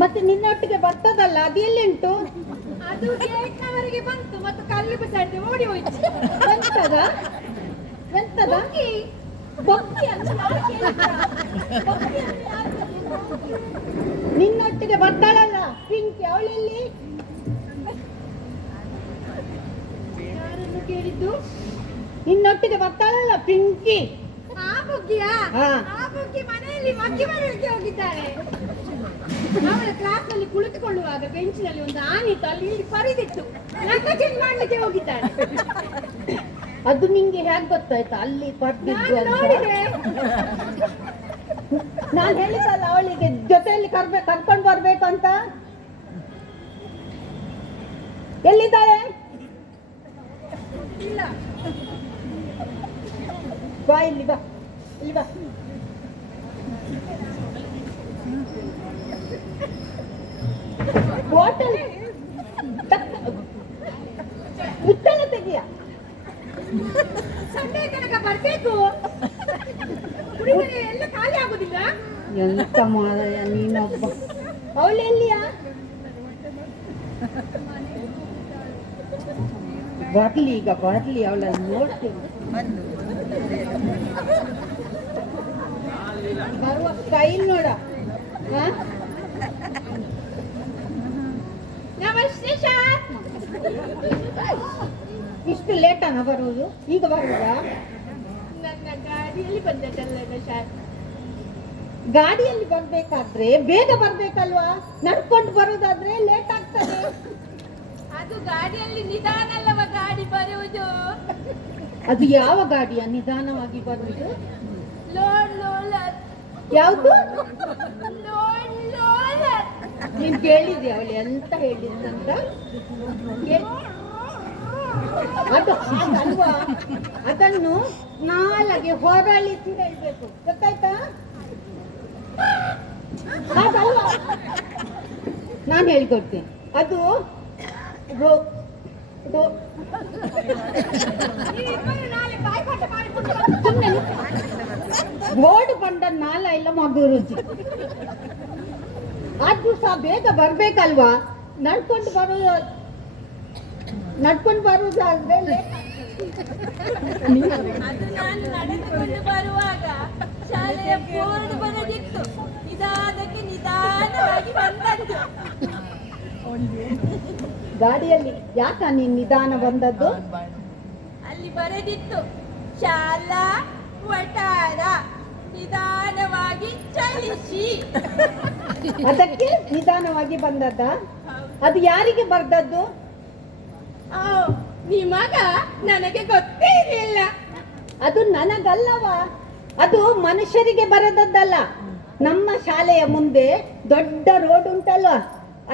ಮತ್ತೆ ನಿನ್ನೊಟ್ಟಿಗೆ ಬರ್ತದಲ್ಲ ಅದು ಎಲ್ಲಿಂಟು? ಅದು ಗೇಟ್ನವರೆಗೆ ಬಂತು ಮತ್ತು ಕಲ್ಲು ಬಿಸಾಡಿ ಓಡಿ ಹೋಯ್ತು. ಎಂತದ ಎಂತದ ಬೊಕ್ಕಿ ಅಂತ ಯಾರು ಕೇಳಿದ್ರ? ಬೊಕ್ಕಿ ಅಂತ ಯಾರು ಕೇಳಿದ್ರು? ನಿನ್ನೊಟ್ಟಿಗೆ ಬರ್ತಾಳಲ್ಲ ಪಿಂಕಿ, ಅವಳೆಲ್ಲಿ? ಯಾರನ್ನು ಕೇಳಿದ್ದು? ನಿನ್ನೊಟ್ಟಿಗೆ ಬರ್ತಾಳಲ್ಲ ಪಿಂಕಿ. ಆ ಬುಗ್ಗಿಯಾ? ಹಾ. ಆ ಬುಗ್ಗಿ ಮನೆಯಲ್ಲಿ ಮಗ್ಗಿ ಬರಲಿಕ್ಕೆ ಹೋಗಿದ್ದಾಳೆ. ಅವಳ ಕ್ಲಾಸ್ ನಲ್ಲಿ ಕುಳಿತುಕೊಳ್ಳುವಾಗ ಬೆಂಚಿನಲ್ಲಿ ಒಂದು ಆನಿತ್ತು, ಅಲ್ಲಿ ಇಲ್ಲಿ ಪರಿದಿತ್ತು, ನನ್ನ ಚೇಂಜ್ ಮಾಡ್ಲಿಕ್ಕೆ ಹೋಗಿದ್ದಾಳೆ. ಅದು ನಿಂಗೆ ಹೇಗ್ ಗೊತ್ತಾಯ್ತಾ ಅಲ್ಲಿ ಬರ್ದಿದ್ದು ನಾನು ಅಂತ? ನೋಡಿದೆ. ನಾನು ಹೇಳಿದ್ದಲ್ಲ ಅವಳಿಗೆ ಜೊತೆಯಲ್ಲಿ ಕರ್ಕೊಂಡು ಬರ್ಬೇಕು ಅಂತ. ಎಲ್ಲಿದ್ದಾಳೆ? ಇಲ್ಲ, ಬಾ ಇಲ್ಲಿ ಬಾ, ಇಲ್ಲಿ ಬಾ. ಬಾಟಲ್ ಮುಚ್ಚಳ ತೆಗಿಯ. ಸಂಡೆ ತನಕ ಬರ್ಬೇಕು, ಕುಡಿದರೆ ಎಲ್ಲ ಖಾಲಿ ಆಗುದಿಲ್ಲ. ಎಂತ ಮಾರಾಯ ನೀನೊಬ್ಬ. ಅವಳೆಲ್ಲಿಯಾ? ಬರ್ಲಿ ಈಗ ಬರ್ಲಿ, ಅವಳನ್ನು ನೋಡ್ತೀನಿ. ಬರುವ ಸ್ಟೈಲ್ ನೋಡ. ನಮಸ್ತೆ ಸರ್. ಇಷ್ಟು ಲೇಟನ ಬರುವುದು? ಈಗ ಬರುವುದಾ? ನನ್ನ ಗಾಡಿಯಲ್ಲಿ ಬಂದದ್ದಲ್ಲ ಸರ್. ಗಾಡಿಯಲ್ಲಿ ಬರ್ಬೇಕಾದ್ರೆ ಬೇಗ ಬರ್ಬೇಕಲ್ವಾ? ನಡ್ಕೊಂಡು ಬರುದಾದ್ರೆ ಲೇಟ್ ಆಗ್ತದೆ. ಅದು ಗಾಡಿಯಲ್ಲಿ ನಿಧಾನ ಅಲ್ಲವ ಗಾಡಿ ಬರುವುದು. ಅದು ಯಾವ ಗಾಡಿಯ ನಿಧಾನವಾಗಿ ಬರುವುದು? ಲೋಡ್ ಲೋಲರ್. ಯಾವುದು? ಲೋಡ್ ಲೋಲರ್. ನೀನ್ ಕೇಳಿದ್ಯಾ ಅವಳು ಎಂತ ಹೇಳಿದ್ದಂತ? ಅದು ಅಲ್ವಾ, ಅದನ್ನು ನಾಲಗೆ ಹೊರಳಿಸಿ ಹೇಳ್ಬೇಕು, ಗೊತ್ತಾಯ್ತಾ? ಅದಲ್ಲ, ನಾನು ಹೇಳ್ಕೊಡ್ತೀನಿ. ಅದು ಬೋರ್ಡ್ ಬಂದ ನಾಲ ಇಲ್ಲ ಮಗು ರುಚಿ. ಅದು ಸಹ ಬೇಗ ಬರ್ಬೇಕಲ್ವಾ? ನಡ್ಕೊಂಡು ಬರುವುದಾದ್ರೆ ಅದು ನಾನು ನಡೆದುಕೊಂಡು ಬರುವಾಗ ಶಾಲೆಯ ಬೋರ್ಡ್ ಬರದಿತ್ತು, ನಿಧಾನಕ್ಕೆ ನಿಧಾನವಾಗಿ ಬಂದದ್ದು. ಗಾಡಿಯಲ್ಲಿ ಯಾಕ ನೀನ್ ನಿಧಾನ ಬಂದದ್ದು? ಅಲ್ಲಿ ಬರೆದಿತ್ತು, ಶಾಲಾ ವಟಾರ ನಿಧಾನವಾಗಿ ಚಲಿಸಿ. ಅದಕ್ಕೆ ನಿಧಾನವಾಗಿ ಬಂದದ್ದ? ಅದು ಯಾರಿಗೆ ಬರ್ದದ್ದು? ನಿಮಗ ನನಗೆ ಗೊತ್ತೇ ಇರಲಿಲ್ಲ. ಅದು ನನಗಲ್ಲವಾ, ಅದು ಮನುಷ್ಯರಿಗೆ ಬರದದ್ದಲ್ಲ. ನಮ್ಮ ಶಾಲೆಯ ಮುಂದೆ ದೊಡ್ಡ ರೋಡ್ ಉಂಟಲ್ವಾ,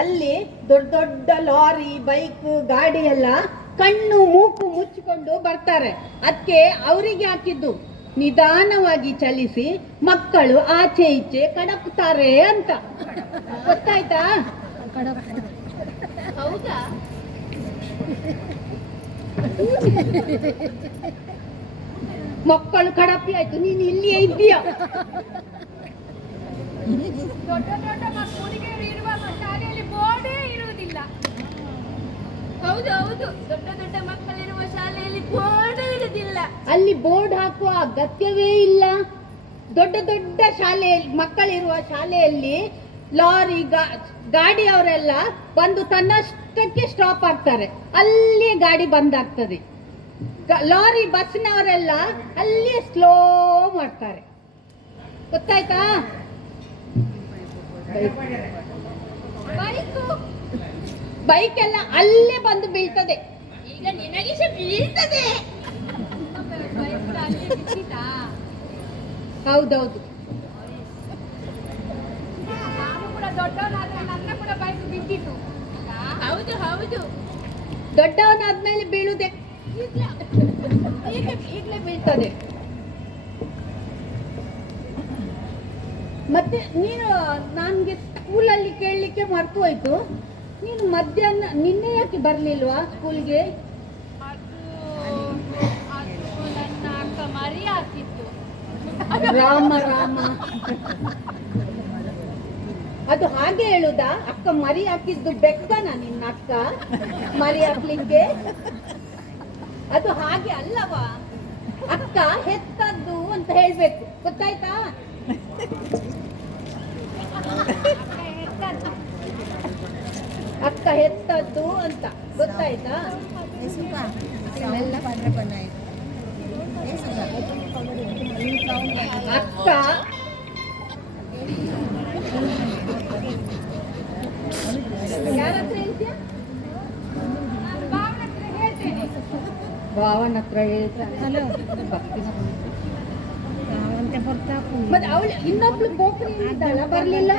ಅಲ್ಲಿ ದೊಡ್ಡ ದೊಡ್ಡ ಲಾರಿ ಬೈಕ್ ಗಾಡಿ ಎಲ್ಲ ಕಣ್ಣು ಮೂಕು ಮುಚ್ಚಿಕೊಂಡು ಬರ್ತಾರೆ. ಅದಕ್ಕೆ ಅವರಿಗೆ ಹಾಕಿದ್ದು ನಿಧಾನವಾಗಿ ಚಲಿಸಿ ಮಕ್ಕಳು ಆಚೆ ಈಚೆ ಕಡಪ್ತಾರೆ ಅಂತ. ಗೊತ್ತಾಯ್ತಾ? ಹೌದಾ? ಮಕ್ಕಳು ಕಡಪಿ ಆಯ್ತು, ನೀನು ಇಲ್ಲಿಯೇ ಇದ್ದೀಯ. ದೊಡ್ಡ ದೊಡ್ಡ ಹುಡುಗಿಯರು ಇರುವ ಶಾಲೆಯಲ್ಲಿ ಬೋರ್ಡೇ ಇರುವುದಿಲ್ಲ. ಹೌದು ಹೌದು, ದೊಡ್ಡ ದೊಡ್ಡ ಮಕ್ಕಳಿರುವ ಶಾಲೆಯಲ್ಲಿ ಬೋರ್ಡೇ ಇರುವುದಿಲ್ಲ. ಅಲ್ಲಿ ಬೋರ್ಡ್ ಹಾಕುವ ಅಗತ್ಯವೇ ಇಲ್ಲ. ದೊಡ್ಡ ದೊಡ್ಡ ಶಾಲೆಯಲ್ಲಿ ಮಕ್ಕಳಿರುವ ಶಾಲೆಯಲ್ಲಿ ಲಾರಿ ಗಾಡಿಯವರೆಲ್ಲ ಬಂದು ತನ್ನಷ್ಟಕ್ಕೆ ಸ್ಟಾಪ್ ಆಗ್ತಾರೆ, ಅಲ್ಲಿಯೇ ಗಾಡಿ ಬಂದಾಗ್ತದೆ. ಲಾರಿ ಬಸ್ನವರೆಲ್ಲ ಅಲ್ಲಿಯೇ ಸ್ಲೋ ಮಾಡ್ತಾರೆ. ಗೊತ್ತಾಯ್ತಾ? ಬೈಕ್ ಎಲ್ಲ ಅಲ್ಲೇ ಬಂದು ಬೀಳ್ತದೆ. ಈಗ ನಿನಗೆ ಸಹ ಬೀಳ್ತದೆ. ಹೌದೌದು, ನಾನು ಕೂಡ ದೊಡ್ಡವನಾದ್ರೆ ನನ್ನ ಕೂಡ ಬೈಕ್ ಬಿದ್ದಿತ್ತು. ಹೌದು ಹೌದು, ದೊಡ್ಡವನಾದ್ಮೇಲೆ ಬೀಳುದೆ, ಈಗಲೇ ಬೀಳ್ತದೆ. ಮತ್ತೆ ನೀನು ನನಗೆ ಸ್ಕೂಲಲ್ಲಿ ಕೇಳಲಿಕ್ಕೆ ಮರ್ತು ಹೋಯ್ತು, ನೀನು ಮಧ್ಯಾಹ್ನ ನಿನ್ನೆ ಯಾಕೆ ಬರಲಿಲ್ವಾ ಸ್ಕೂಲ್ಗೆ? ಅದು ನನ್ನ ಅಕ್ಕ ಮರಿ ಆಗ್ತಿತ್ತು. ರಾಮ ರಾಮ, ಅದು ಹಾಗೆ ಹೇಳುದಾ? ಅಕ್ಕ ಮರಿ ಹಾಕಿದ್ದು ಬೆಕ್ಕನ ನಿನ್ನ ಅಕ್ಕ ಮರಿ ಹಾಕ್ಲಿಕ್ಕೆ? ಅದು ಹಾಗೆ ಅಲ್ಲವಾ? ಅಕ್ಕ ಹೆತ್ತದ್ದು ಅಂತ ಹೇಳ್ಬೇಕು, ಗೊತ್ತಾಯ್ತಾ? ಅಕ್ಕ ಹೆತ್ತದ್ದು ಅಂತ ಗೊತ್ತಾಯ್ತಾ? ಅಕ್ಕ ಯಾರತ್ರ ಹೇಳ್ತೀಯ? ಭಾವನ ಹತ್ರ ಹೇಳ್ತಾನೆ. ಮತ್ತೆ ಅವಳು ಇನ್ನೊಬ್ಳು ಬೋಕ್ರಿ ಇದ್ದಾಳ, ಬರ್ಲಿಲ್ಲ.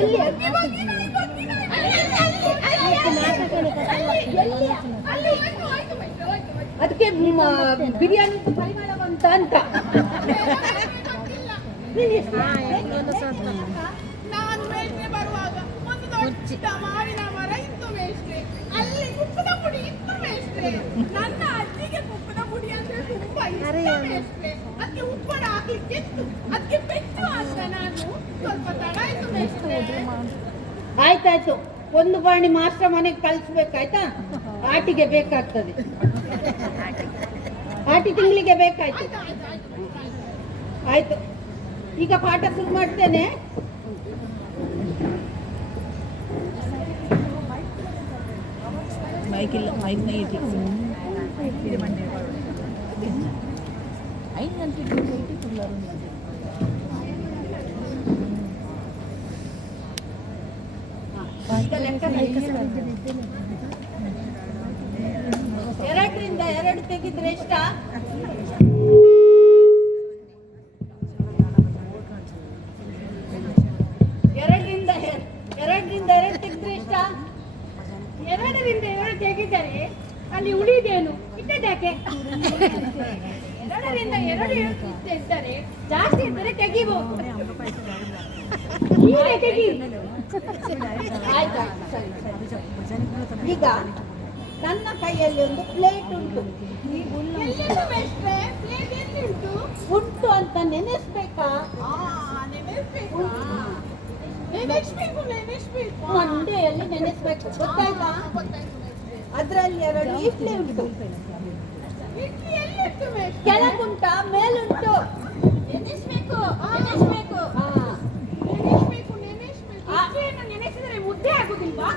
ಎಲ್ಲಿ? ಅದಕ್ಕೆ ಬಿರಿಯಾನಿ ಪರಿಮಳವಂತ ಅಂತ. ನಾನು ಮೇಷ್ಟ್ರೆ ಬರುವಾಗ ಒಂದು ದೊಡ್ಡ ಮಾವಿನ ಮರ ಇತ್ತು ಮೇಷ್ಟ್ರೆ, ಅಲ್ಲಿ ತುಪ್ಪದ ಪುಡಿ ಇತ್ತು ಮೇಷ್ಟ್ರೆ. ನನ್ನ ಅಜ್ಜಿಗೆ ತುಪ್ಪದ ಪುಡಿ ಅಂದ್ರೆ ತುಂಬಾ ಇಷ್ಟ ಮೇಷ್ಟ್ರೆ. ಅದಕ್ಕೆ ಉಪ್ಪಡ ಹಾಕ್ಲಿಕ್ಕಿತ್ತು, ಅದಕ್ಕೆ ಬಿಟ್ಟು ಅಂತ ನಾನು ಸ್ವಲ್ಪ ತಡ ಆಯ್ತು ಮೇಷ್ಟ್ರೆ. ಆಯ್ತಾಯ್ತು, ಒಂದು ಬಾಣಿ ಮಾಸ್ಟರ್ ಮನೆಗೆ ಕಳಿಸ್ಬೇಕಾಯ್ತಾ? ಆಟಿಗೆ ಬೇಕಾಗ್ತದೆ, ಆಟಿ ತಿಂಗಳಿಗೆ ಬೇಕಾಯ್ತು. ಆಯ್ತು, ಈಗ ಪಾಠ ಶುರು ಮಾಡ್ತೇನೆ. ಮೈಕಿಲ್ಲ, ಮೈಕ್ನ ಇಟ್ಟು ಎರಡರಿಂದ ಎರಡು ತೆಗಿದ್ರೆ ಎಷ್ಟ? ಎರಡರಿಂದ ಎರಡು ತೆಗೆದ್ರೆ ಎಷ್ಟ? ಎರಡರಿಂದ ಎರಡು ತೆಗಿದರೆ ಅಲ್ಲಿ ಉಳಿದೇನು ಇದ್ದದ್ಯಾಕೆ? ಎರಡರಿಂದ ಎರಡು ಇದ್ದರೆ ಜಾಸ್ತಿ ಇದ್ದರೆ ತೆಗಿಬಹುದು. ಈಗ ತೆಗಿ. ಆಯ್ತು, ಸರಿ. ಈಗ ನನ್ನ ಕೈಯಲ್ಲಿ ಒಂದು ಪ್ಲೇಟ್ ಉಂಟು. ಎಲ್ಲಿಂದ ಮೇಷ್ಟ್ರೆ? ಪ್ಲೇಟ್ ಎಲ್ಲಿಂಟು? ಉಂಟು ಅಂತ ನೆನೆಸ್ಬೇಕಾ? ನೆನೆಸ್ಬೇಕು. ಮಂಡೆಯಲ್ಲಿ ನೆನೆಸ್ಬೇಕು, ಗೊತ್ತಾಯ್ತಾ? ಅದ್ರಲ್ಲಿ ಎರಡು ಇಡ್ಲಿ ಉಂಟು. ಇಡ್ಲಿ ಎಲ್ಲಿತ್ತು ಮೇಷ್ಟ್ರೆ? ಕೆಳಗುಂಟಾ ಮೇಲುಂಟು? ನೆನೆಸ್ಬೇಕು. ಇಡ್ಲಿಯನ್ನು ನೆನೆಸಿದರೆ ಮುದ್ದೆ ಆಗುದಿಲ್ವಾ?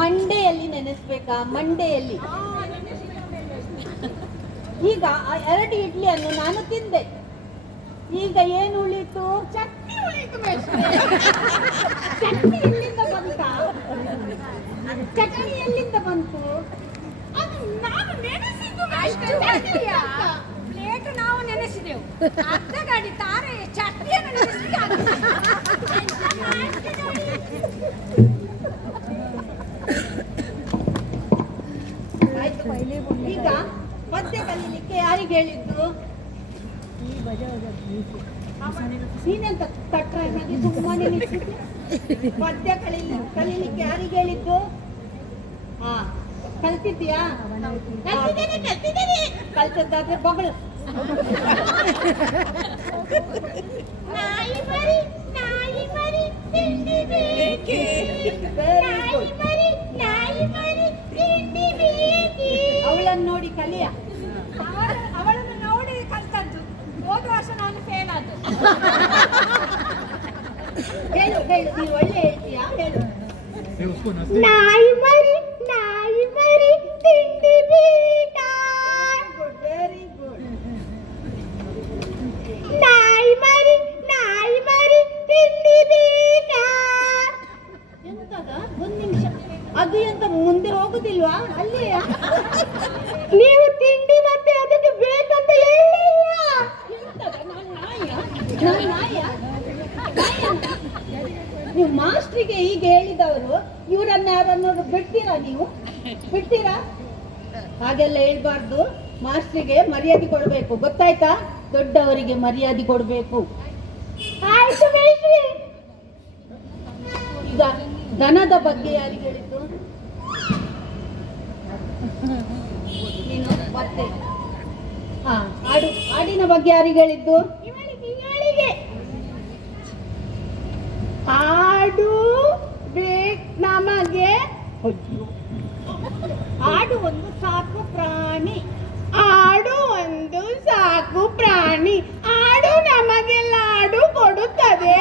ಮಂಡೆಯಲ್ಲಿ ನೆನೆಸ್ಬೇಕಾ? ಮಂಡೆಯಲ್ಲಿ. ಈಗ ಆ ಎರಡು ಇಡ್ಲಿಯನ್ನು ನಾನು ತಿಂದೆ. ಈಗ ಏನು ಉಳಿತು? ಚಟ್ನಿ ಉಳಿತು ಮೇಷ್ಟ್ರೆ. ಚಟ್ನಿ ಎಲ್ಲಿಂದ ಬಂತ? ಚಟ್ನಿ ಎಲ್ಲಿಂದ ಬಂತು? ಅದು ನಾನು ನೆನೆಸಿದ್ದು ಮೇಷ್ಟ್ರೆ. ಪ್ಲೇಟ್ ನಾವು ನೆನೆಸಿದೆವು, ಅರ್ಧ ಗಾಡಿ ತಾರೆ ಚಟ್ನಿಯನ್ನು ನೆನೆಸಿದ. ಆಯ್ತು. ಈಗ ಪದ್ಯ ಕಲೀಲಿಕ್ಕೆ ಯಾರಿಗೆ ಹೇಳಿದ್ದು? ನೀನೆಂತ ತಟ್ರಾಗಿ ಸುಮ್ಮನೆ ನಿಂತಿದ್ದೆ? ಪದ್ಯ ಕಲೀಲಿಕ್ಕೆ ಯಾರಿಗೆ ಹೇಳಿದ್ದು? ಹಾ, ಕಲ್ತಿದ್ಯಾ? ಕಲ್ತದ್ದಾದ್ರೆ ಬಗಳು. ನಾಯಿ ಮರಿ ತಿಂಡಿ ಬೇಕೆ. ನಾಯಿ ಮರಿ ತಿಂಡಿ ಬೇಕೆ. ಅವಳನ್ನು ನೋಡಿ ಕಲಿಯ. ಅವಳನ್ನು ನೋಡಿ ಕಲ್ತದ್ದು. ಹೋದ ವರ್ಷ ನಾನು ಫೇಲ್ ಆದ್ದು. ಹೇಳು, ನೀನು ಒಳ್ಳೆ ಹೇಳ್ತೀಯಾ? ಹೇಳು. ನಾಯಿ ಮರಿ ತಿಂಡಿ ಬೇಕಾ. Very good. ನಾಯಿ ಮರಿ ತಿಂಡಿ ಬೇಕಾ. ಎಂತದ? ಒಂದು ನಿಮಿಷ, ಅದು ಎಂತ ಮುಂದೆ ಹೋಗುದಿಲ್ವಾ? ಅಲ್ಲಿಯಾ? ನೀವು ತಿಂಡಿ ಮತ್ತೆ ಅದಕ್ಕೆ ಬೇಕಂತ ಹೇಳಿಲ್ಲ. ಎಂತದ? ನಾನು ನಾಯಿಯಾ? ನೀವು ಮಾಸ್ಟ್ರಿಗೆ ಈಗ ಹೇಳಿದವರು ಇವರನ್ನ ಯಾರನ್ನೋದು ಬಿಡ್ತೀರಾ? ನೀವು ಬಿಡ್ತೀರಾ? ಹಾಗೆಲ್ಲ ಹೇಳ್ಬಾರ್ದು. ಮಾಸ್ಟ್ರಿಗೆ ಮರ್ಯಾದೆ ಕೊಡಬೇಕು, ಗೊತ್ತಾಯ್ತಾ? ದೊಡ್ಡವರಿಗೆ ಮರ್ಯಾದೆ ಕೊಡಬೇಕು. ಆಯ್ತು ಮೇಷ್ಟ್ರೆ. ಈಗ ದನದ ಬಗ್ಗೆ ಯಾರಿಗೆ ಹೇಳಿದ್ದು? ನೀನು ಮತ್ತೆ ಹಾ ಹಾಡಿನ ಬಗ್ಗೆ ಯಾರಿಗೆ ಹೇಳಿದ್ದು? ಇವಳಿಗೆ ಹಾಡು ನಮಗೆ ಹಾಡು ಒಂದು ಸಾಕು ಪ್ರಾಣಿ. ಆಡು ಒಂದು ಸಾಕು ಪ್ರಾಣಿ, ಆಡು ನಮಗೆ ಲಾಡು ಕೊಡುತ್ತದೆ.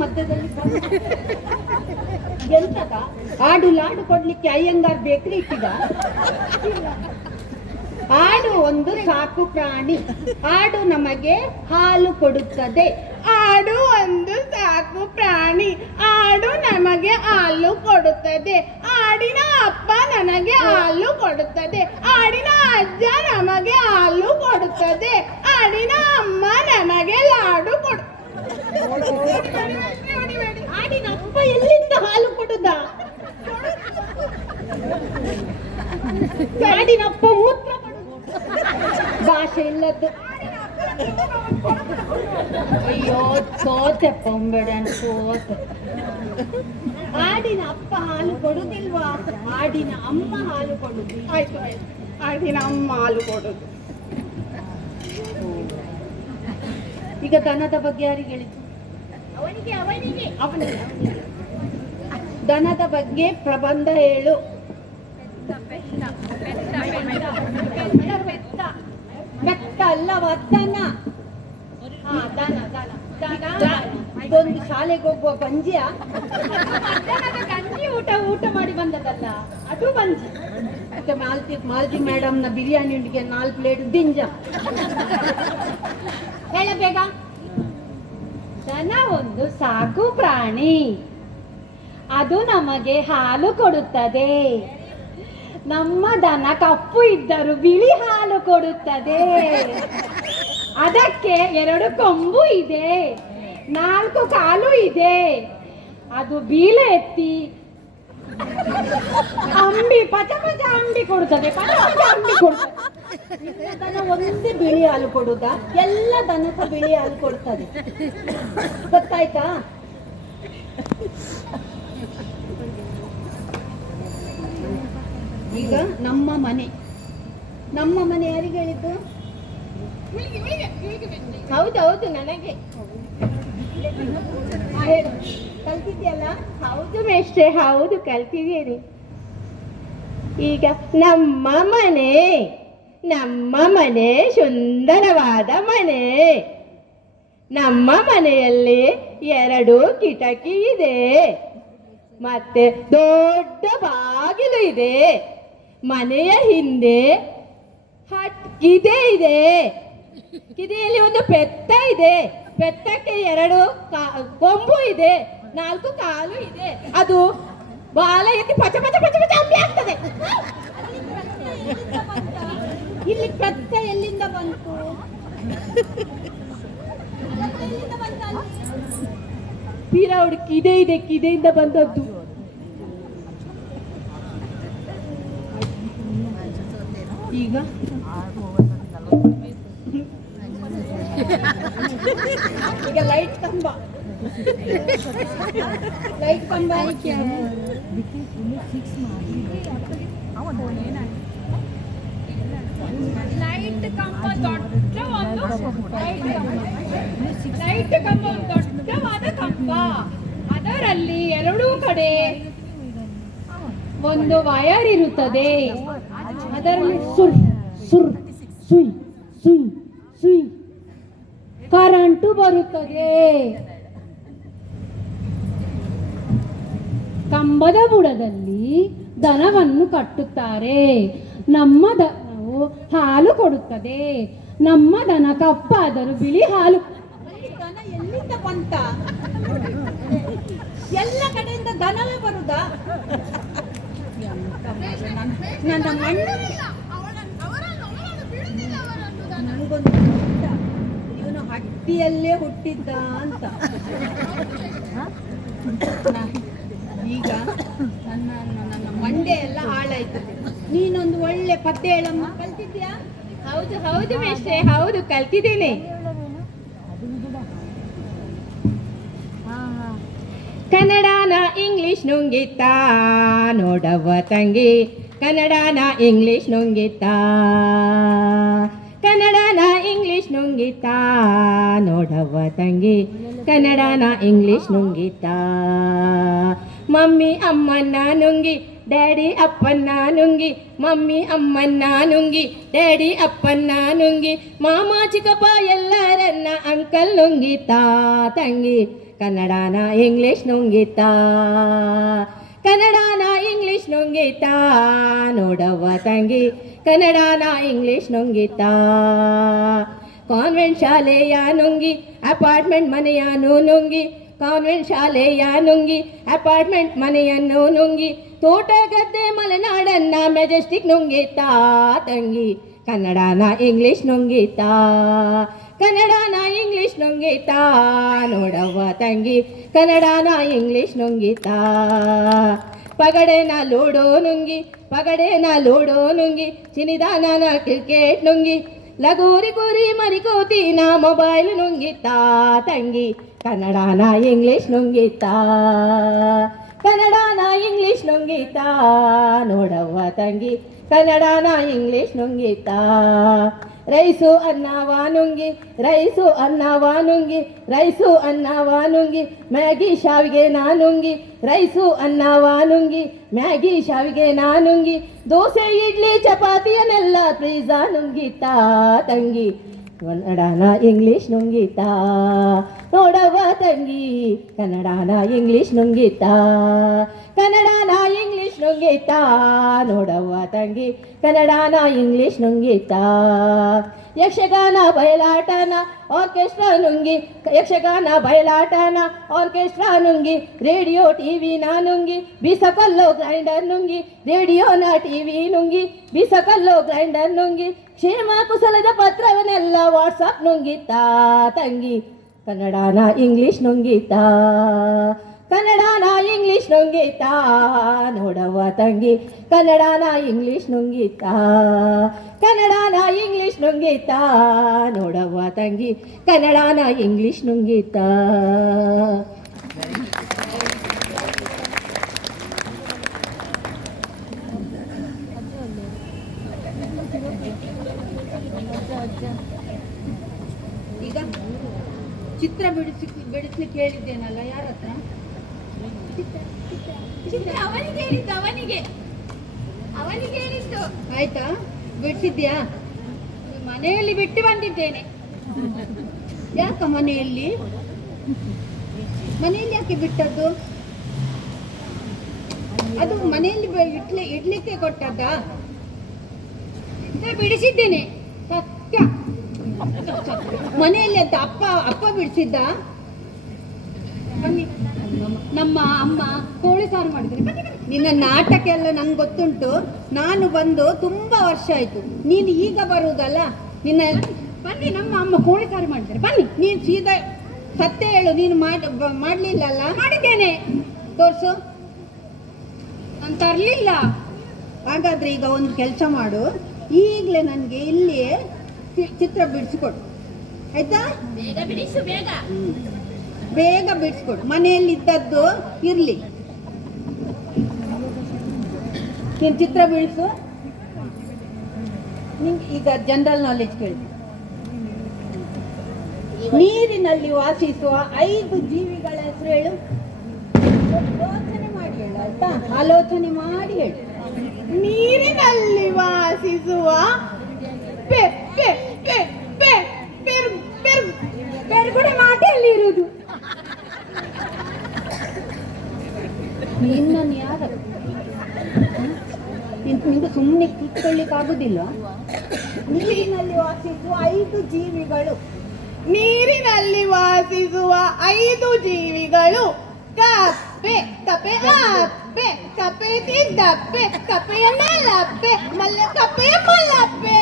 ಮಧ್ಯದಲ್ಲಿ ಎಂತದ ಆಡು ಲಾಡು ಕೊಡ್ಲಿಕ್ಕೆ ಅಯ್ಯಂಗಾರ್ ಬೇಕ್ರಿ ಇಟ್ಟಿದ? ಆಡು ಒಂದು ಸಾಕು ಪ್ರಾಣಿ, ಆಡು ನಮಗೆ ಹಾಲು ಕೊಡುತ್ತದೆ. ಆಡು ಒಂದು ಸಾಕು ಪ್ರಾಣಿ, ಆಡು ನಮಗೆ ಹಾಲು ಕೊಡುತ್ತದೆ. ಆಡಿನ ಅಪ್ಪ ನನಗೆ ಹಾಲು ಕೊಡುತ್ತದೆ, ಆಡಿನ ಅಜ್ಜ ನಮಗೆ ಹಾಲು ಕೊಡುತ್ತದೆ, ಆಡಿನ ಅಮ್ಮ ನಮಗೆ ಲಾಡು ಆಡಿನ ಅಪ್ಪ ಎಲ್ಲಿಂದ ಹಾಲು ಕೊಡುದ? ಆಡಿನಪ್ಪ ಮೂತ್ರ ಭಾಷೆ ಇಲ್ಲದ್ದು. ಅಯ್ಯೋ ಸೋತೆ ಪೊಂಬೇಡ ಸೋತೆ. ಆಡಿನ ಅಪ್ಪ ಹಾಲು ಕೊಡುದಿಲ್ವಾ? ಆಡಿನ ಅಮ್ಮ ಹಾಲು ಕೊಡುದು. ಆಯ್ತು, ಆಡಿನ ಅಮ್ಮ ಹಾಲು ಕೊಡುದು. ಈಗ ದನದ ಬಗ್ಗೆ ಯಾರಿಗೆ ಹೇಳಿದ್ದು? ಅವನಿಗೆ ದನದ ಬಗ್ಗೆ ಪ್ರಬಂಧ ಹೇಳು. ಬೆತ್ತ ಅಲ್ಲವ ದನ. ಇದೊಂದು ಶಾಲೆಗೆ ಹೋಗುವ ಬಂಜಿಯ ಗಂಜಿ ಊಟ ಮಾಡಿ ಬಂದದಲ್ಲ, ಅದು ಬಂಜಿ. ಮತ್ತೆ ಮಾಲ್ತಿ ಮೇಡಮ್ನ ಬಿರಿಯಾನಿ ಉಂಡಿಗೆ 4 ಪ್ಲೇಟ್ ದಿಂಜ. ಹೇಳ ಬೇಗ. ದನ ಒಂದು ಸಾಕು ಪ್ರಾಣಿ, ಅದು ನಮಗೆ ಹಾಲು ಕೊಡುತ್ತದೆ. ನಮ್ಮ ದನ ಕಪ್ಪು ಇದ್ದರೂ ಬಿಳಿ ಹಾಲು ಕೊಡುತ್ತದೆ. ಅದಕ್ಕೆ 2 ಕೊಂಬು ಇದೆ, 4 ಕಾಲು ಇದೆ. ಅದು ಬೀಲ ಎತ್ತಿ ಅಂಬಿ ಪಚ ಪಚ ಅಂಬಿ ಕೊಡುತ್ತದೆ, ಪಚ ಪಚ ಅಂಬಿ ಕೊಡುತ್ತದೆ. ದನ ಒಂದೇ ಬಿಳಿ ಹಾಲು ಕೊಡುದಾ? ಎಲ್ಲ ದನ ಸಹ ಬಿಳಿ ಹಾಲು ಕೊಡ್ತದೆ. ಗೊತ್ತಾಯ್ತಾ? ಈಗ ನಮ್ಮ ಮನೆ ಯಾರಿಗೆ ಹೇಳಿದ್ದು? ಹೌದೌದು, ನನಗೆ. ಹೇಳು, ಕಲ್ತಿದ್ಯಲ್ಲ? ಹೌದು ಮೇಷ್ಟ್ರೆ, ಹೌದು ಕಲ್ತಿದ್ದೀನಿ. ಈಗ ನಮ್ಮ ಮನೆ ಸುಂದರವಾದ ಮನೆ. ನಮ್ಮ ಮನೆಯಲ್ಲಿ 2 ಕಿಟಕಿ ಇದೆ, ಮತ್ತೆ ದೊಡ್ಡ ಬಾಗಿಲು ಇದೆ. ಮನೆಯ ಹಿಂದೆ ಕಿದೆ ಇದೆ, ಕಿದೆಯಲ್ಲಿ ಒಂದು ಪೆತ್ತ ಇದೆ. ಪೆತ್ತಕ್ಕೆ 2 ಕೊಂಬು ಇದೆ, 4 ಕಾಲು ಇದೆ. ಅದು ಬಾಲ ಎತ್ತಿ ಪಚ ಪಚ ಪಚ ಪಚ ಅಂಬಿ ಆಗ್ತದೆ. ಇಲ್ಲಿ ಪೆತ್ತ ಎಲ್ಲಿಂದ ಬಂತು? ಪೀರಾವುಡು ಕಿದೆಯಿಂದ ಬಂದದ್ದು. ಈಗ ಲೈಟ್ ಕಂಬ ಲೈಟ್ ಕಂಬ ದೊಡ್ಡವಾದ ಕಂಬ. ಅದರಲ್ಲಿ 2 ಕಡೆ ಒಂದು ವಯರ್ ಇರುತ್ತದೆ. ಅದರಲ್ಲಿ ಸುರ್ ಸುರ್ ಸುಯ್ ಸುಯ್ ಸುಯ್ ಕರೆಂಟು ಬರುತ್ತದೆ. ಕಂಬದ ಬುಡದಲ್ಲಿ ದನವನ್ನು ಕಟ್ಟುತ್ತಾರೆ. ನಮ್ಮ ದನವು ಹಾಲು ಕೊಡುತ್ತದೆ. ನಮ್ಮ ದನ ಕಪ್ಪಾದರೂ ಬಿಳಿ ಹಾಲು. ದನ ಎಲ್ಲಿಂದ ಬಂತ? ಎಲ್ಲ ಕಡೆಯಿಂದ ದನವೇ ಬರುದಾ? ನನ್ನ ಮಣ್ಣು ನನಗೊಂದು ಇವನು ಹಟ್ಟಿಯಲ್ಲೇ ಹುಟ್ಟಿದ್ದ ಅಂತ. ಈಗ ನನ್ನ ಮಂಡೆ ಎಲ್ಲ ಹಾಳಾಯ್ತು. ನೀನೊಂದು ಒಳ್ಳೆ ಪದ್ಯ ಹೇಳಮ್ಮ, ಕಲ್ತಿದ್ಯಾ? ಹೌದು ಮೇಷ್ಟ್ರೆ, ಹೌದು ಕಲ್ತಿದ್ದೇನೆ. ಇಂಗ್ಲಿಷ್ ನುಂಗಿತಾ ನೋಡವ್ವ ತಂಗಿ ಕನ್ನಡನ ಇಂಗ್ಲಿಷ್ ನುಂಗಿತಾ ಕನ್ನಡನ ಇಂಗ್ಲಿಷ್ ನುಂಗಿತಾ ನೋಡವ್ವ ತಂಗಿ ಕನ್ನಡನ ಇಂಗ್ಲಿಷ್ ನುಂಗಿತಾ ಮಮ್ಮಿ ಅಮ್ಮನ್ನ ನುಂಗಿ ಡ್ಯಾಡಿ ಅಪ್ಪನ್ನ ನುಂಗಿ ಮಮ್ಮಿ ಅಮ್ಮನ್ನ ನುಂಗಿ ಡ್ಯಾಡಿ ಅಪ್ಪನ್ನ ನುಂಗಿ ಮಾಮ ಚಿಕ್ಕಪ್ಪ ಎಲ್ಲರನ್ನ ಅಂಕಲ್ ನುಂಗಿತಾ ತಂಗಿ ಕನ್ನಡನ ಇಂಗ್ಲಿಷ್ ನುಂಗಿತಾ ಕನ್ನಡನ ಇಂಗ್ಲಿಷ್ ನುಂಗಿತಾ ನೋಡವ್ವ ತಂಗಿ ಕನ್ನಡನ ಇಂಗ್ಲಿಷ್ ನುಂಗಿತಾ ಕಾನ್ವೆಂಟ್ ಶಾಲೆಯ ನುಂಗಿ ಅಪಾರ್ಟ್ಮೆಂಟ್ ಮನೆಯನ್ನು ನುಂಗಿ ಕಾನ್ವೆಂಟ್ ಶಾಲೆಯ ನುಂಗಿ ಅಪಾರ್ಟ್ಮೆಂಟ್ ಮನೆಯನ್ನು ನುಂಗಿ ತೋಟ ಗದ್ದೆ ಮಲೆನಾಡನ್ನ ಮೆಜೆಸ್ಟಿಕ್ ನುಂಗಿತಾ ತಂಗಿ ಕನ್ನಡನ ಇಂಗ್ಲಿಷ್ ನುಂಗಿತಾ ಕನ್ನಡನ ಇಂಗ್ಲಿಷ್ ನುಂಗಿತಾ ನೋಡವ್ವ ತಂಗಿ ಕನ್ನಡನ ಇಂಗ್ಲಿಷ್ ನುಂಗಿತಾ ಪಗಡೆನ ಲೂಡೋ ನುಂಗಿ ಪಗಡೆನ ಲೂಡೋ ನುಂಗಿ ಚಿನಿದಾನನ ಕ್ರಿಕೆಟ್ ನುಂಗಿ ಲಗೋರಿ ಗುರಿ ಮರಿಕೋತಿನ ಮೊಬೈಲ್ ನುಂಗಿತಾ ತಂಗಿ ಕನ್ನಡನ ಇಂಗ್ಲಿಷ್ ನುಂಗಿತಾ ಕನ್ನಡನ ಇಂಗ್ಲಿಷ್ ನುಂಗಿತಾ ನೋಡವ್ವ ತಂಗಿ ಕನ್ನಡನ ಇಂಗ್ಲಿಷ್ ನುಂಗಿತಾ ರೈಸು ಅನ್ನವ ನುಂಗಿ ರೈಸು ಅನ್ನವ ನುಂಗಿ ರೈಸು ಅನ್ನವ ನುಂಗಿ ಮ್ಯಾಗಿ ಶಾವಿಗೆ ನಾನುಂಗಿ ರೈಸು ಅನ್ನವ ನುಂಗಿ ಮ್ಯಾಗಿ ಶಾವಿಗೆ ನಾನುಂಗಿ ದೋಸೆ ಇಡ್ಲಿ ಚಪಾತಿಯನ್ನೆಲ್ಲ ಪಿಜ್ಜಾ ನುಂಗಿತಾ ತಂಗಿ ಕನ್ನಡನ ಇಂಗ್ಲಿಷ್ ನುಂಗಿತಾ ನೋಡವ್ವ ತಂಗಿ ಕನ್ನಡನ ಇಂಗ್ಲಿಷ್ ನುಂಗಿತಾ ಕನ್ನಡನ ಇಂಗ್ಲಿಷ್ ನುಂಗಿತಾ ನೋಡವ್ವ ತಂಗಿ ಕನ್ನಡನ ಇಂಗ್ಲಿಷ್ ನುಂಗಿತಾ ಯಕ್ಷಗಾನ ಬಯಲಾಟನ ಆರ್ಕೆಸ್ಟ್ರಾ ನುಂಗಿ ಯಕ್ಷಗಾನ ಬಯಲಾಟನ ಆರ್ಕೆಸ್ಟ್ರಾ ನುಂಗಿ ರೇಡಿಯೋ ಟಿವಿ ನುಂಗಿ ಬೀಸಕಲ್ಲೋ ಗ್ರೈಂಡರ್ ನುಂಗಿ ರೇಡಿಯೋನ ಟಿವಿ ನುಂಗಿ ಬೀಸಕಲ್ಲೋ ಗ್ರೈಂಡರ್ ನುಂಗಿ ಕ್ಷೇಮ ಕುಶಲದ ಪತ್ರವನ್ನೆಲ್ಲ ವಾಟ್ಸಪ್ ನುಂಗಿತಾ ತಂಗಿ ಕನ್ನಡನ ಇಂಗ್ಲಿಷ್ ನುಂಗಿತಾ ಕನ್ನಡನ ಇಂಗ್ಲಿಷ್ ನುಂಗಿತಾ ನೋಡವ್ವ ತಂಗಿ ಕನ್ನಡನ ಇಂಗ್ಲಿಷ್ ನುಂಗಿತಾ ಕನ್ನಡನ ಇಂಗ್ಲಿಷ್ ನುಂಗಿತಾ ನೋಡವ್ವ ತಂಗಿ ಕನ್ನಡನ ಇಂಗ್ಲಿಷ್ ನುಂಗಿತಾ ಈಗ ಚಿತ್ರ ಬಿಡಿಸ್ಲಿಕ್ಕೆ ಹೇಳಿದ್ದೇನಲ್ಲ ಯಾರ ಹತ್ರ ಅವನಿಗೆ ಹೇಳಿದ್ದು ಅವನಿಗೆ ಹೇಳಿದ್ದು ಆಯ್ತಾ ಬಿಡಿಸಿದ್ಯಾ ಮನೆಯಲ್ಲಿ ಬಿಟ್ಟು ಬಂದಿದ್ದೇನೆ. ಯಾಕ ಮನೆಯಲ್ಲಿ ಯಾಕೆ ಬಿಟ್ಟದ್ದು? ಅದು ಮನೆಯಲ್ಲಿ ಇಡ್ಲಿಕ್ಕೆ ಕೊಟ್ಟದ್ದ? ಬಿಡಿಸಿದ್ದೇನೆ ಸತ್ಯ ಮನೆಯಲ್ಲಿ ಅಂತ ಅಪ್ಪ ಬಿಡಿಸಿದ್ದ? ನಮ್ಮ ಅಮ್ಮ ಕೋಳಿ ಸಾರು ಮಾಡಿದ್ರೆ. ನಿನ್ನ ನಾಟಕ ಎಲ್ಲ ನಂಗೆ ಗೊತ್ತುಂಟು. ನಾನು ಬಂದು ತುಂಬಾ ವರ್ಷ ಆಯ್ತು, ನೀನು ಈಗ ಬರುವುದಲ್ಲ. ನಿನ್ನ ಬನ್ನಿ, ನಮ್ಮ ಅಮ್ಮ ಕೋಳಿ ಸಾರು ಮಾಡಿದ್ದಾರೆ. ಬನ್ನಿ, ನೀನು ಸೀದಾ ಸತ್ಯ ಹೇಳು. ನೀನು ಮಾಡ್ಲಿಲ್ಲಲ್ಲ? ಮಾಡಿದ್ದೇನೆ. ತೋರ್ಸು. ನಾನು ತರ್ಲಿಲ್ಲ. ಹಾಗಾದ್ರೆ ಈಗ ಒಂದು ಕೆಲಸ ಮಾಡು, ಈಗಲೇ ನನಗೆ ಇಲ್ಲಿಯೇ ಚಿತ್ರ ಬಿಡಿಸಿಕೊಡು, ಆಯ್ತಾ? ಬೇಗ ಬಿಡಿಸು, ಬೇಗ ಬಿಡಿಸ್ಕೊಡು. ಮನೆಯಲ್ಲಿ ಇದ್ದದ್ದು ಇರ್ಲಿ. ನೀನು ಚಿತ್ರ ಬಿಡಿಸು. ನಿಂಗೆ ಈಗ ಜನರಲ್ ನಾಲೆಜ್ ಕೇಳಿ. ನೀರಿನಲ್ಲಿ ವಾಸಿಸುವ 5 ಜೀವಿಗಳ ಹೆಸರು ಹೇಳು. ಯೋಚನೆ ಮಾಡಿ ಹೇಳು, ಆಯ್ತಾ? ಆಲೋಚನೆ ಮಾಡಿ ಹೇಳು. ನೀರಿನಲ್ಲಿ ವಾಸಿಸುವ ಪೆರ್ಗುಡೆ ಮಾಟೆಯಲ್ಲಿ ಇರುವುದು. ನಿನ್ನನ್ನು ಯಾರ ನಿಂಗೆ ಸುಮ್ಮನೆ ಕಿತ್ಕೊಳ್ಳಿಕ್ಕಾಗುದಿಲ್ಲ. ನೀರಿನಲ್ಲಿ ವಾಸಿಸುವ 5 ಜೀವಿಗಳು. ನೀರಿನಲ್ಲಿ ವಾಸಿಸುವ 5 ಜೀವಿಗಳು. ಕಪ್ಪೆ, ಕಪ್ಪೆ ಅಪ್ಪೆ, ಕಪ್ಪೆ ತಿದ್ದಪ್ಪೆ, ಕಪ್ಪೆಯ ಮಲ್ಲಪ್ಪೆ, ಕಪ್ಪೆಯ ಮಲ್ಲಪ್ಪೆ.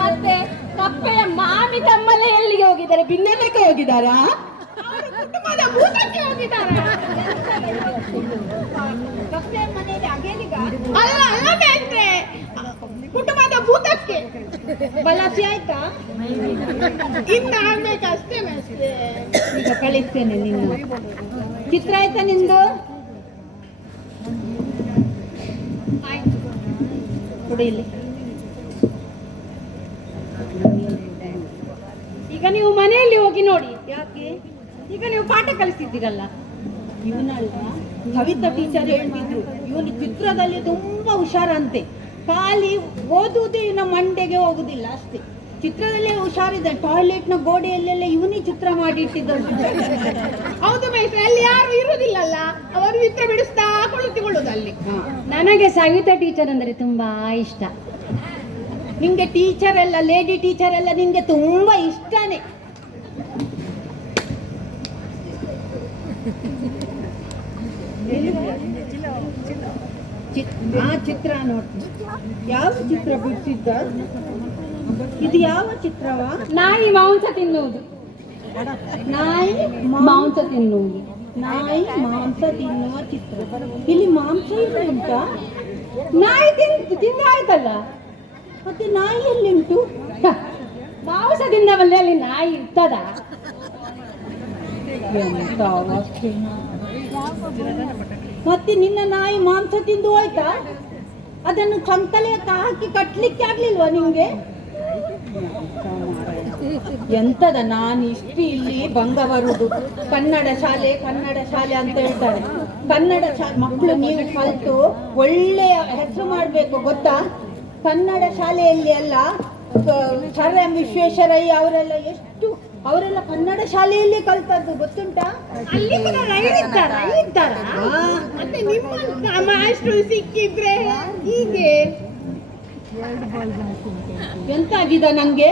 ಮತ್ತೆ ಕಪ್ಪೆಯ ಮಾಮಿ ತಮ್ಮಲ್ಲ ಎಲ್ಲಿಗೆ ಹೋಗಿದ್ದಾರೆ? ಭಿನ್ನತಕ್ಕೆ ಹೋಗಿದ್ದಾರಾ? ಕುಟುಂಬದ ಭೂತಕ್ಕೆ ಹೋಗಿದ್ದಾರೆ. ಕಪ್ಪೆ ಮನೆಯಲ್ಲಿ ಅಗೇಲಿಗ ಅಲ್ಲ ಮೇಷ್ಟ್ರೆ, ಕುಟುಂಬದ ಕೂತಕ್ಕೆ. ಬಲಾಸಿ ಆಯ್ತಾ? ಇನ್ನು ಆಗ್ಬೇಕಷ್ಟೇ ಮೇಷ್ಟ್ರೆ. ಈಗ ಕಳಿಸ್ತೇನೆ ನಿನ್ನ. ಚಿತ್ರ ಆಯ್ತಾ ನಿಂದು? ಆಯ್ತು. ಕುಡಿಲಿ. ಈಗ ನೀವು ಮನೆಯಲ್ಲಿ ಹೋಗಿ ನೋಡಿ. ಯಾಕೆ? ಈಗ ನೀವು ಪಾಠ ಕಲಿಸ್ತಿದ್ದೀರಲ್ಲ. ಇವನಲ್ವಾ ಕವಿತಾ ಟೀಚರ್ ಹೇಳ್ತಿದ್ರು, ಇವನು ಚಿತ್ರದಲ್ಲಿ ತುಂಬಾ ಹುಷಾರಂತೆ. ಖಾಲಿ ಓದುವುದೇ ಇವನ ಮಂಡೆಗೆ ಹೋಗುದಿಲ್ಲ ಅಷ್ಟೇ. ಚಿತ್ರದಲ್ಲೇ ಹುಷಾರಿದೆ. ಟಾಯ್ಲೆಟ್ನ ಗೋಡೆಯಲ್ಲೆಲ್ಲ ಇವನೇ ಚಿತ್ರ ಮಾಡಿ ಇಟ್ಟಿದ್ದರು. ಹೌದು ಮೇಷ್ಟ್ರೆ, ಅಲ್ಲಿ ಯಾರು ಇರುವುದಿಲ್ಲಲ್ಲ, ಅವರು ಚಿತ್ರ ಬಿಡಿಸ್ತಾ ಕುಳಿತುಕೊಳ್ಳುವುದು ಅಲ್ಲಿ. ನನಗೆ ಸವಿತಾ ಟೀಚರ್ ಅಂದರೆ ತುಂಬಾ ಇಷ್ಟ. ನಿಂಗೆ ಟೀಚರ್ ಎಲ್ಲ, ಲೇಡಿ ಟೀಚರ್ ಎಲ್ಲ ನಿಂಗೆ ತುಂಬಾ ಇಷ್ಟನೇ. ಚಿತ್ರ ನೋಡ್ತೀನಿ. ಯಾವ ಚಿತ್ರ ಬಿಡಿಸಿದ್ದ? ಇದು ಯಾವ ಚಿತ್ರವ? ನಾಯಿ ಮಾಂಸ ತಿನ್ನುವುದು. ನಾಯಿ ಮಾಂಸ ತಿನ್ನುವುದು. ನಾಯಿ ಮಾಂಸ ತಿನ್ನುವ ಚಿತ್ರ. ಇಲ್ಲಿ ಮಾಂಸ ಇಲ್ಲ ಉಂಟಾ? ನಾಯಿ ತಿಂದಾಯ್ತಲ್ಲ. ಮತ್ತೆ ನಾಯಿ ಎಲ್ಲಿಂಟು? ಮಾಂಸ ತಿಂದವಲ್ಲಿ ಅಲ್ಲಿ ನಾಯಿ ಇರ್ತದ? ಎಂತ ಅವಸ್ಥೆ. ಮತ್ತೆ ನಿನ್ನ ನಾಯಿ ಮಾಂಸ ತಿಂದು ಹೋಯ್ತಾ? ಅದನ್ನು ಕಂಕಲೆ ಹಾಕಿ ಕಟ್ಲಿಕ್ಕೆ ಆಗ್ಲಿಲ್ವಾ ನಿಂಗೆ? ಎಂತದ ನಾನು ಇಷ್ಟು ಇಲ್ಲಿ ಭಂಗ ಬರುದು. ಕನ್ನಡ ಶಾಲೆ ಅಂತ ಹೇಳ್ತಾರೆ. ಕನ್ನಡ ಮಕ್ಕಳು ನೀವು ಕಲಿತು ಒಳ್ಳೆಯ ಹೆಸರು ಮಾಡ್ಬೇಕು ಗೊತ್ತಾ? ಕನ್ನಡ ಶಾಲೆಯಲ್ಲಿ ಎಲ್ಲ ಸರ್ ಎಂ ವಿಶ್ವೇಶ್ವರಯ್ಯ ಅವರೆಲ್ಲ ಕನ್ನಡ ಶಾಲೆಯಲ್ಲಿ ಕಲ್ತದ್ದು ಗೊತ್ತುಂಟಾ? ಅಲ್ಲಿ ಕೂಡ ರೈಡ್ ಇದ್ದಾರ. ಮತ್ತೆ ನಿಮ್ಮಂತ ಮಾಸ್ಟ್ರು ಸಿಕ್ಕಿದ್ರೆ ಹೀಗೆ ಎಂತ ಆಗಿದ ನಂಗೆ?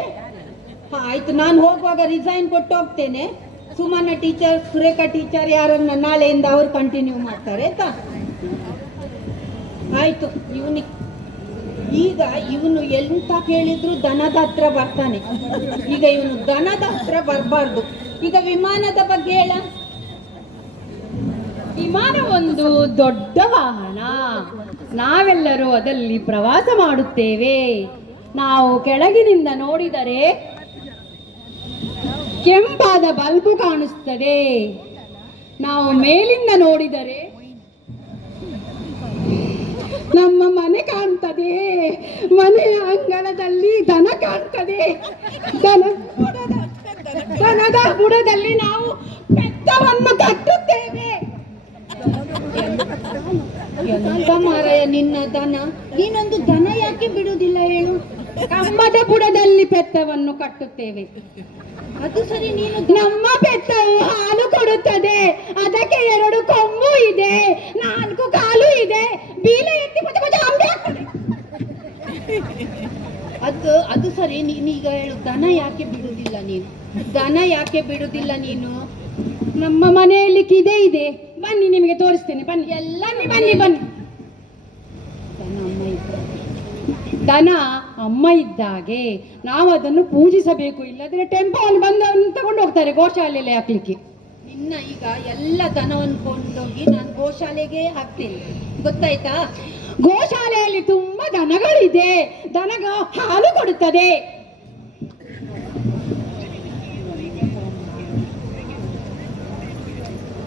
ಆಯ್ತು, ನಾನು ಹೋಗುವಾಗ ರಿಸೈನ್ ಕೊಟ್ಟು ಹೋಗ್ತೇನೆ. ಸುಮನ ಟೀಚರ್, ಸುರೇಖಾ ಟೀಚರ್ ಯಾರನ್ನ ನಾಳೆಯಿಂದ ಅವ್ರು ಕಂಟಿನ್ಯೂ ಮಾಡ್ತಾರೆ ಆಯ್ತಾ? ಆಯ್ತು. ಈಗ ಇವನು ಎಂತ ಕೇಳಿದ್ರು ದನದ ಹತ್ರ ಬರ್ತಾನೆ. ಈಗ ಇವನು ದನದ ಹತ್ರ ಬರಬಾರ್ದು. ಈಗ ವಿಮಾನದ ಬಗ್ಗೆ ಹೇಳ. ವಿಮಾನ ಒಂದು ದೊಡ್ಡ ವಾಹನ. ನಾವೆಲ್ಲರೂ ಅದರಲ್ಲಿ ಪ್ರವಾಸ ಮಾಡುತ್ತೇವೆ. ನಾವು ಕೆಳಗಿನಿಂದ ನೋಡಿದರೆ ಕೆಂಪಾದ ಬಲ್ಬು ಕಾಣಿಸ್ತದೆ. ನಾವು ಮೇಲಿಂದ ನೋಡಿದರೆ ನಮ್ಮ ಮನೆ ಕಾಣ್ತದೆ. ಮನೆಯ ಅಂಗಳದಲ್ಲಿ ದನ ಕಾಣ್ತದೆ. ದನದ ಬುಡದಲ್ಲಿ ನಾವು ಬೆತ್ತವನ್ನು ಕಟ್ಟುತ್ತೇವೆ. ಎಂತ ಮಾರಾಯ ನಿನ್ನ ದನ. ನೀನೊಂದು ದನ ಯಾಕೆ ಬಿಡುವುದಿಲ್ಲ ಹೇಳು? ಕಮ್ಮದ ಬುಡದಲ್ಲಿ ಬೆತ್ತವನ್ನು ಕಟ್ಟುತ್ತೇವೆ. ಅದು ಸರಿ. ನೀನು ನಮ್ಮ ಬೆತ್ತವು ಹಾಲು ಕೊಡುತ್ತದೆ. ಅದಕ್ಕೆ 2 ಕೊಂಬು ಇದೆ, 4 ಕಾಲು ಇದೆ. ಬೀಲ ಎತ್ತಿ ಅದು ಸರಿ. ನೀನೀಗ ಹೇಳು, ದನ ಯಾಕೆ ಬಿಡುವುದಿಲ್ಲ ನೀನು? ದನ ಯಾಕೆ ಬಿಡುವುದಿಲ್ಲ ನೀನು? ನಮ್ಮ ಮನೆಯಲ್ಲಿ ಕಿದೆ ಇದೆ. ಬನ್ನಿ, ನಿಮಗೆ ತೋರಿಸ್ತೇನೆ. ಬನ್ನಿ, ಎಲ್ಲ ಬನ್ನಿ. ದನ ಅಮ್ಮ ಇದ್ದಾಗೆ ನಾವು ಅದನ್ನು ಪೂಜಿಸಬೇಕು. ಇಲ್ಲದ್ರೆ ಟೆಂಪೋಲ್ಲಿ ಬಂದವನ್ನ ತಗೊಂಡು ಹೋಗ್ತಾರೆ ಗೋಶಾಲೆಯಲ್ಲಿ ಹಾಕ್ಲಿಕ್ಕೆ. ನಿನ್ನ ಈಗ ಎಲ್ಲ ದನವನ್ನು ಕೊಂಡೋಗಿ ನಾನು ಗೋಶಾಲೆಗೆ ಹಾಕ್ತೇನೆ, ಗೊತ್ತಾಯ್ತಾ? ಗೋಶಾಲೆಯಲ್ಲಿ ತುಂಬಾ ದನಗಳಿದೆ. ದನಗ ಹಾಲು ಕೊಡುತ್ತದೆ.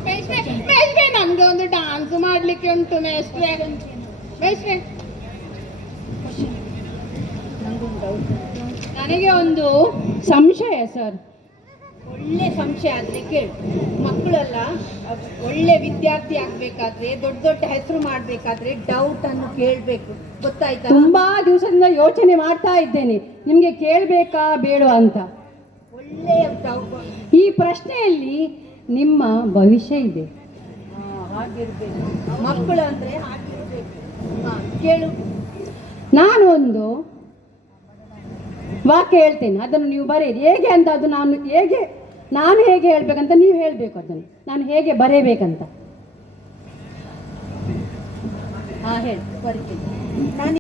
ಮೇಷ್ಟ್ರೆ, ನಮ್ಗೆ ಒಂದು ಡಾನ್ಸ್ ಮಾಡ್ಲಿಕ್ಕೆ ಉಂಟು ಮೇಷ್ಟ್ರೆ. ನನಗೆ ಒಂದು ಸಂಶಯ ಸರ್. ಒಳ್ಳೆ ಸಂಶಯ ಆದ್ರೆ ಕೇಳು. ಮಕ್ಕಳೆಲ್ಲ ಒಳ್ಳೆ ವಿದ್ಯಾರ್ಥಿ ಆಗ್ಬೇಕಾದ್ರೆ, ದೊಡ್ಡ ಹೆಸರು ಮಾಡ್ಬೇಕಾದ್ರೆ ಡೌಟ್ ಅನ್ನು ಕೇಳ್ಬೇಕು, ಗೊತ್ತಾಯ್ತಾ? ತುಂಬಾ ದಿವಸದಿಂದ ಯೋಚನೆ ಮಾಡ್ತಾ ಇದ್ದೇನೆ ನಿಮ್ಗೆ ಕೇಳ್ಬೇಕಾ ಬೇಡವಾ ಅಂತ. ಒಳ್ಳೆಯ ಡೌಟ್. ಈ ಪ್ರಶ್ನೆಯಲ್ಲಿ ನಿಮ್ಮ ಭವಿಷ್ಯ ಇದೆ. ಹಾಗಿರ್ಬೇಕು ಮಕ್ಕಳು ಅಂದ್ರೆ, ಹಾಗಿರ್ಬೇಕು. ಕೇಳು. ನಾನು ಒಂದು ವಾಕ್ಯ ಹೇಳ್ತೇನೆ, ಅದನ್ನು ನೀವು ಬರೆಯಿರಿ. ಹೇಗೆ ಅಂತ ಅದು ನಾನು ಹೇಗೆ ಹೇಳ್ಬೇಕಂತ ನೀವು ಹೇಳ್ಬೇಕು. ಅದನ್ನು ನಾನು ಹೇಗೆ ಬರೆಯಬೇಕಂತ. ಹೇಳು, ಬರೀತೀನಿ ನಾನು.